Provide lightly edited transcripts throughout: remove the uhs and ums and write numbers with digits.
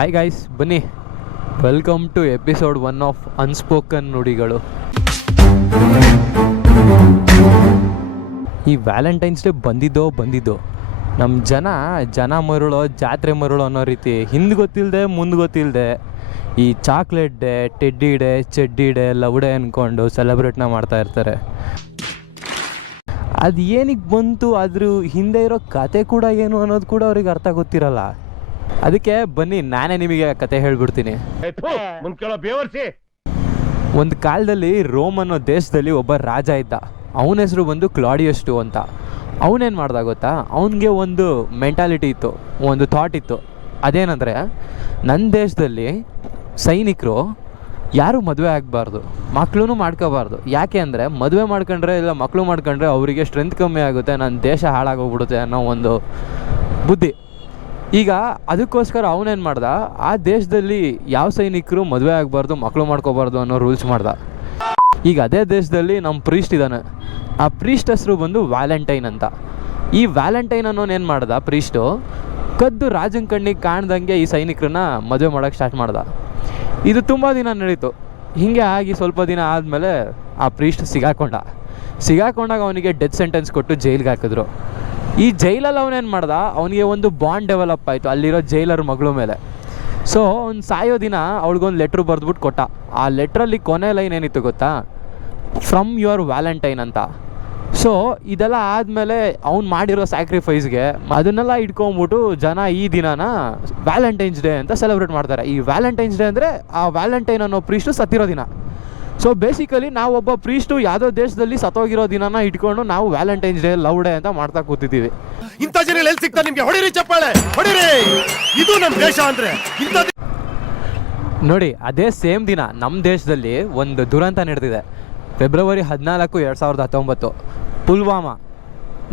Hi guys, ಬನ್ನಿ welcome to episode 1 of unspoken ನುಡಿಗಳು. ಈ ವ್ಯಾಲೆಂಟೈನ್ಸ್ ಡೇ ಬಂದಿದ್ದೋ ನಮ್ಮ ಜನ ಮರುಳೋ ಜಾತ್ರೆ ಮರುಳೋ ಅನ್ನೋ ರೀತಿ ಹಿಂದೆ ಗೊತ್ತಿಲ್ಲದೆ ಮುಂದೆ ಗೊತ್ತಿಲ್ಲದೆ ಈ ಚಾಕ್ಲೇಟ್ ಡೇ, ಟೆಡ್ಡಿ ಡೇ, ಚೆಡ್ಡಿ ಡೇ, ಲವ್ ಡೇ ಅಂದ್ಕೊಂಡು ಸೆಲೆಬ್ರೇಟ್ನ ಮಾಡ್ತಾ ಇರ್ತಾರೆ. ಅದು ಏನಕ್ಕೆ ಬಂತು, ಅದ್ರ ಹಿಂದೆ ಇರೋ ಕತೆ ಕೂಡ ಏನು ಅನ್ನೋದು ಕೂಡ ಅವ್ರಿಗೆ ಅರ್ಥ ಗೊತ್ತಿರಲ್ಲ. ಅದಕ್ಕೆ ಬನ್ನಿ ನಾನೇ ನಿಮಗೆ ಕತೆ ಹೇಳ್ಬಿಡ್ತೀನಿ. ಒಂದು ಕಾಲದಲ್ಲಿ ರೋಮ್ ಅನ್ನೋ ದೇಶದಲ್ಲಿ ಒಬ್ಬ ರಾಜ ಇದ್ದ. ಅವನ ಹೆಸರು ಬಂದು ಕ್ಲಾಡಿಯಸ್ II ಅಂತ. ಅವನೇನು ಮಾಡ್ದ ಗೊತ್ತಾ, ಅವನಿಗೆ ಒಂದು ಮೆಂಟಾಲಿಟಿ ಇತ್ತು, ಒಂದು ಥಾಟ್ ಇತ್ತು. ಅದೇನಂದರೆ, ನನ್ನ ದೇಶದಲ್ಲಿ ಸೈನಿಕರು ಯಾರೂ ಮದುವೆ ಆಗಬಾರ್ದು, ಮಕ್ಕಳೂ ಮಾಡ್ಕೋಬಾರ್ದು. ಯಾಕೆ ಅಂದರೆ ಮದುವೆ ಮಾಡ್ಕೊಂಡ್ರೆ ಇಲ್ಲ ಮಕ್ಕಳು ಮಾಡ್ಕೊಂಡ್ರೆ ಅವರಿಗೆ ಸ್ಟ್ರೆಂತ್ ಕಮ್ಮಿ ಆಗುತ್ತೆ, ನನ್ನ ದೇಶ ಹಾಳಾಗೋಗ್ಬಿಡುತ್ತೆ ಅನ್ನೋ ಒಂದು ಬುದ್ಧಿ. ಈಗ ಅದಕ್ಕೋಸ್ಕರ ಅವನೇನು ಮಾಡ್ದ, ಆ ದೇಶದಲ್ಲಿ ಯಾವ ಸೈನಿಕರು ಮದುವೆ ಆಗಬಾರ್ದು, ಮಕ್ಕಳು ಮಾಡ್ಕೋಬಾರ್ದು ಅನ್ನೋ ರೂಲ್ಸ್ ಮಾಡ್ದ. ಈಗ ಅದೇ ದೇಶದಲ್ಲಿ ನಮ್ಮ ಪ್ರೀಸ್ಟ್ ಇದ್ದಾನೆ. ಆ ಪ್ರೀಸ್ಟ್ ಹೆಸರು ಬಂದು ವ್ಯಾಲೆಂಟೈನ್ ಅಂತ. ಈ ವ್ಯಾಲೆಂಟೈನ್ ಅನ್ನೋನು ಏನು ಮಾಡ್ದ, ಪ್ರೀಸ್ಟು ಕದ್ದು ರಾಜನ ಕಣ್ಣಿಗೆ ಕಾಣ್ದಂಗೆ ಈ ಸೈನಿಕರನ್ನ ಮದುವೆ ಮಾಡೋಕ್ಕೆ ಸ್ಟಾರ್ಟ್ ಮಾಡ್ದ. ಇದು ತುಂಬ ದಿನ ನಡೀತು. ಹೀಗೆ ಆಗಿ ಸ್ವಲ್ಪ ದಿನ ಆದಮೇಲೆ ಆ ಪ್ರೀಸ್ಟ್ ಸಿಗಾಕೊಂಡಾಗ ಅವನಿಗೆ ಡೆತ್ ಸೆಂಟೆನ್ಸ್ ಕೊಟ್ಟು ಜೈಲಿಗೆ ಹಾಕಿದ್ರು. ಈ ಜೈಲಲ್ಲಿ ಅವನೇನು ಮಾಡ್ದ, ಅವನಿಗೆ ಒಂದು ಬಾಂಡ್ ಡೆವಲಪ್ ಆಯಿತು ಅಲ್ಲಿರೋ ಜೈಲರ್ ಮಗಳ ಮೇಲೆ. ಸೊ ಅವ್ನು ಸಾಯೋ ದಿನ ಅವಳಿಗೊಂದು ಲೆಟ್ರ್ ಬರೆದ್ಬಿಟ್ಟು ಕೊಟ್ಟ. ಆ ಲೆಟ್ರಲ್ಲಿ ಕೊನೆ ಲೈನ್ ಏನಿತ್ತು ಗೊತ್ತಾ, ಫ್ರಮ್ ಯುವರ್ ವ್ಯಾಲೆಂಟೈನ್ ಅಂತ. ಸೊ ಇದೆಲ್ಲ ಆದಮೇಲೆ ಅವ್ನು ಮಾಡಿರೋ ಸ್ಯಾಕ್ರಿಫೈಸ್ಗೆ ಅದನ್ನೆಲ್ಲ ಇಟ್ಕೊಂಬಿಟ್ಟು ಜನ ಈ ದಿನಾನ ವ್ಯಾಲೆಂಟೈನ್ಸ್ ಡೇ ಅಂತ ಸೆಲೆಬ್ರೇಟ್ ಮಾಡ್ತಾರೆ. ಈ ವ್ಯಾಲೆಂಟೈನ್ಸ್ ಡೇ ಅಂದರೆ ಆ ವ್ಯಾಲೆಂಟೈನ್ ಅನ್ನೋ ಪ್ರೀಸ್ಟು ಸತ್ತಿರೋ ದಿನ. ಸೊ ಬೇಸಿಕಲಿ ನಾವೊಬ್ಬ ಪ್ರೀಸ್ಟು ಯಾವುದೋ ದೇಶದಲ್ಲಿ ಸತ್ತೋಗಿರೋ ದಿನಾನ ಇಟ್ಕೊಂಡು ನಾವು ವ್ಯಾಲೆಂಟೈನ್ಸ್ ಡೇ, ಲವ್ ಡೇ ಅಂತ ಮಾಡ್ತಾ ಕೂತಿದ್ದೀವಿ. ಇಂಥ ಜನ ಎಲ್ಲಿ ಸಿಗ್ತಾರೆ ನಿಮಗೆ? ಹೊಡಿರಿ ಚಪ್ಪಾಳೆ, ಹೊಡಿರಿ. ಇದು ನಮ್ಮ ದೇಶ ಅಂದರೆ ನೋಡಿ, ಅದೇ ಸೇಮ್ ದಿನ ನಮ್ಮ ದೇಶದಲ್ಲಿ ಒಂದು ದುರಂತ ನಡೆದಿದೆ. ಫೆಬ್ರವರಿ 14, 2019 ಪುಲ್ವಾಮಾ,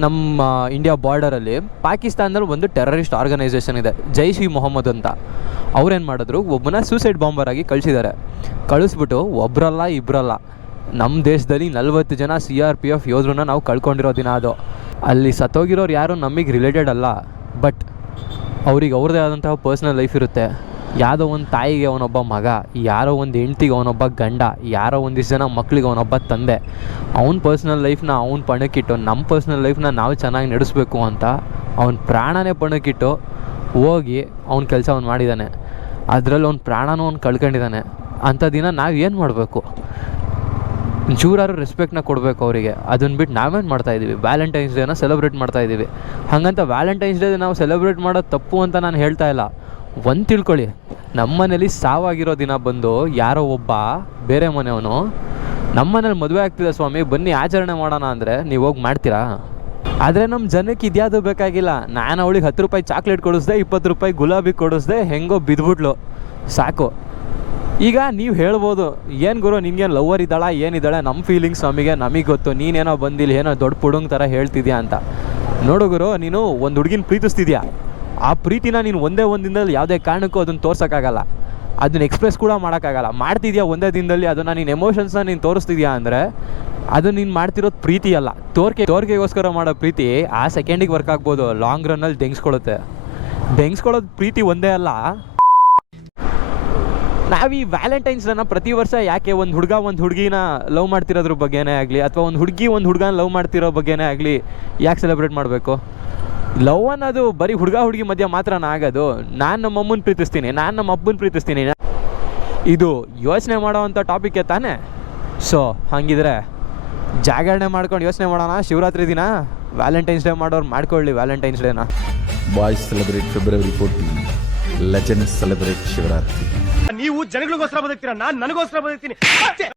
ನಮ್ಮ ಇಂಡಿಯಾ ಬಾರ್ಡರಲ್ಲಿ ಪಾಕಿಸ್ತಾನದಲ್ಲಿ ಒಂದು ಟೆರರಿಸ್ಟ್ ಆರ್ಗನೈಸೇಷನ್ ಇದೆ, ಜೈಷ್ ಇ ಮೊಹಮ್ಮದ್ ಅಂತ. ಅವ್ರೇನು ಮಾಡಿದ್ರು, ಒಬ್ಬನ ಸೂಸೈಡ್ ಬಾಂಬರ್ ಆಗಿ ಕಳಿಸ್ಬಿಟ್ಟು ಒಬ್ಬರಲ್ಲ ಇಬ್ಬರಲ್ಲ ನಮ್ಮ ದೇಶದಲ್ಲಿ 40 ಜನ CRPF ಯೋಧರನ್ನ ನಾವು ಕಳ್ಕೊಂಡಿರೋ ದಿನ ಅದು. ಅಲ್ಲಿ ಸತ್ತೋಗಿರೋರು ಯಾರು ನಮಗೆ ರಿಲೇಟೆಡ್ ಅಲ್ಲ, ಬಟ್ ಅವ್ರಿಗೆ ಅವ್ರದ್ದೇ ಆದಂತಹ ಪರ್ಸ್ನಲ್ ಲೈಫ್ ಇರುತ್ತೆ. ಯಾವುದೋ ಒಂದು ತಾಯಿಗೆ ಅವನೊಬ್ಬ ಮಗ, ಯಾರೋ ಒಂದು ಹೆಂಡ್ತಿಗೆ ಅವನೊಬ್ಬ ಗಂಡ, ಯಾರೋ ಒಂದಿಷ್ಟು ಜನ ಮಕ್ಕಳಿಗೆ ಅವನೊಬ್ಬ ತಂದೆ. ಅವ್ನ ಪರ್ಸ್ನಲ್ ಲೈಫ್ನ ಅವ್ನು ಪಣಕ್ಕಿಟ್ಟು ನಮ್ಮ ಪರ್ಸ್ನಲ್ ಲೈಫ್ನ ನಾವು ಚೆನ್ನಾಗಿ ನಡೆಸಬೇಕು ಅಂತ ಅವ್ನ ಪ್ರಾಣನೇ ಪಣಕ್ಕಿಟ್ಟು ಹೋಗಿ ಅವ್ನ ಕೆಲಸ ಅವ್ನು ಮಾಡಿದ್ದಾನೆ. ಅದರಲ್ಲಿ ಅವ್ನ ಪ್ರಾಣನೂ ಅವ್ನು ಕಳ್ಕೊಂಡಿದ್ದಾನೆ. ಅಂಥ ದಿನ ನಾವು ಏನು ಮಾಡಬೇಕು? ಚೂರಾರು ರೆಸ್ಪೆಕ್ಟ್ನ ಕೊಡಬೇಕು ಅವರಿಗೆ. ಅದನ್ನು ಬಿಟ್ಟು ನಾವೇನು ಮಾಡ್ತಾಯಿದ್ದೀವಿ, ವ್ಯಾಲೆಂಟೈನ್ಸ್ ಡೇನ ಸೆಲೆಬ್ರೇಟ್ ಮಾಡ್ತಾಯಿದ್ದೀವಿ. ಹಾಗಂತ ವ್ಯಾಲೆಂಟೈನ್ಸ್ ಡೇ ನಾವು ಸೆಲೆಬ್ರೇಟ್ ಮಾಡೋದು ತಪ್ಪು ಅಂತ ನಾನು ಹೇಳ್ತಾ ಇಲ್ಲ. ಒಂದು ತಿಳ್ಕೊಳ್ಳಿ, ನಮ್ಮ ಮನೇಲಿ ಸಾವಾಗಿರೋ ದಿನ ಬಂದು ಯಾರೋ ಒಬ್ಬ ಬೇರೆ ಮನೆಯವನು ನಮ್ಮ ಮನೇಲಿ ಮದುವೆ ಆಗ್ತಿದೆ ಸ್ವಾಮಿ ಬನ್ನಿ ಆಚರಣೆ ಮಾಡೋಣ ಅಂದರೆ ನೀವು ಹೋಗಿ ಮಾಡ್ತೀರಾ? ಆದರೆ ನಮ್ಮ ಜನಕ್ಕೆ ಇದ್ಯಾವುದು ಬೇಕಾಗಿಲ್ಲ. ನಾನು ಅವಳಿಗೆ 10 ರೂಪಾಯಿ ಚಾಕ್ಲೇಟ್ ಕೊಡಿಸ್ದೆ, 20 ರೂಪಾಯಿ ಗುಲಾಬಿ ಕೊಡಿಸ್ದೆ, ಹೆಂಗೋ ಬಿದ್ಬಿಟ್ಲು, ಸಾಕು. ಈಗ ನೀವು ಹೇಳ್ಬೋದು, ಏನು ಗುರು ನಿನಗೇನು ಲವರ್ ಇದ್ದಾಳ, ಏನಿದ್ದಾಳೆ, ನಮ್ಮ ಫೀಲಿಂಗ್ಸ್ ನಮಗೆ ಗೊತ್ತು, ನೀನೇನೋ ಬಂದಿಲ್ಲ ಏನೋ ದೊಡ್ಡ ಪುಡುಂಗ್ ಥರ ಹೇಳ್ತಿದ್ಯಾ ಅಂತ. ನೋಡು ಗುರು, ನೀನು ಒಂದು ಹುಡುಗಿನ ಪ್ರೀತಿಸ್ತಿದ್ಯಾ, ಆ ಪ್ರೀತಿನ ನೀನು ಒಂದೇ ಒಂದು ದಿನದಲ್ಲಿ ಯಾವುದೇ ಕಾರಣಕ್ಕೂ ಅದನ್ನು ತೋರ್ಸೋಕ್ಕಾಗಲ್ಲ, ಅದನ್ನ ಎಕ್ಸ್ಪ್ರೆಸ್ ಕೂಡ ಮಾಡೋಕ್ಕಾಗಲ್ಲ. ಮಾಡ್ತಿದ್ಯಾ ಒಂದೇ ದಿನದಲ್ಲಿ, ಅದನ್ನು ನೀನು ಎಮೋಷನ್ಸ್ನ ನೀನು ತೋರಿಸ್ತಿದ್ಯಾ ಅಂದರೆ ಅದು ನೀನು ಮಾಡ್ತಿರೋದು ಪ್ರೀತಿ ಅಲ್ಲ, ತೋರಿಕೆಗೋಸ್ಕರ ಮಾಡೋ ಪ್ರೀತಿ ಆ ಸೆಕೆಂಡಿಗೆ ವರ್ಕ್ ಆಗ್ಬೋದು, ಲಾಂಗ್ ರನ್ನಲ್ಲಿ ಡೆಂಗ್ಸ್ಕೊಳ್ಳೋದು ಪ್ರೀತಿ ಒಂದೇ ಅಲ್ಲ. ನಾವು ಈ ವ್ಯಾಲೆಂಟೈನ್ಸ್ ಡೇನ ಪ್ರತಿ ವರ್ಷ ಯಾಕೆ ಒಂದು ಹುಡುಗ ಒಂದು ಹುಡುಗಿನ ಲವ್ ಮಾಡ್ತಿರೋದ್ರ ಬಗ್ಗೆನೇ ಆಗಲಿ, ಅಥವಾ ಒಂದು ಹುಡುಗಿ ಒಂದು ಹುಡುಗನ ಲವ್ ಮಾಡ್ತಿರೋ ಬಗ್ಗೆನೇ ಆಗಲಿ ಯಾಕೆ ಸೆಲೆಬ್ರೇಟ್ ಮಾಡಬೇಕು? ಲವ್ ಅನ್ನೋದು ಬರೀ ಹುಡುಗಿ ಮಧ್ಯೆ ಮಾತ್ರನ ಆಗೋದು. ನಾನು ನಮ್ಮ ಅಮ್ಮನ ಪ್ರೀತಿಸ್ತೀನಿ, ನಾನು ನಮ್ಮ ಅಪ್ಪನ ಪ್ರೀತಿಸ್ತೀನಿ, ಇದು ಯೋಚನೆ ಮಾಡೋವಂಥ ಟಾಪಿಕ್ಕೆ ತಾನೇ. ಸೊ ಹಾಗಿದ್ರೆ ಜಾಗರಣೆ ಮಾಡ್ಕೊಂಡು ಯೋಚನೆ ಮಾಡೋಣ. ಶಿವರಾತ್ರಿ ದಿನ ವ್ಯಾಲೆಂಟೈನ್ಸ್ ಡೇ ಮಾಡೋರು ಮಾಡ್ಕೊಳ್ಳಿ ವ್ಯಾಲೆಂಟೈನ್ಸ್ ಡೇನ. Boys celebrate February 14, legends celebrate Shivaratri. ನೀವು ಜನಗಳಿಗೋಸ್ಕರ ಬದುಕ್ತೀರಾ, ನಾನು ನನಗೋಸ್ಕರ ಬದುಕ್ತೀನಿ.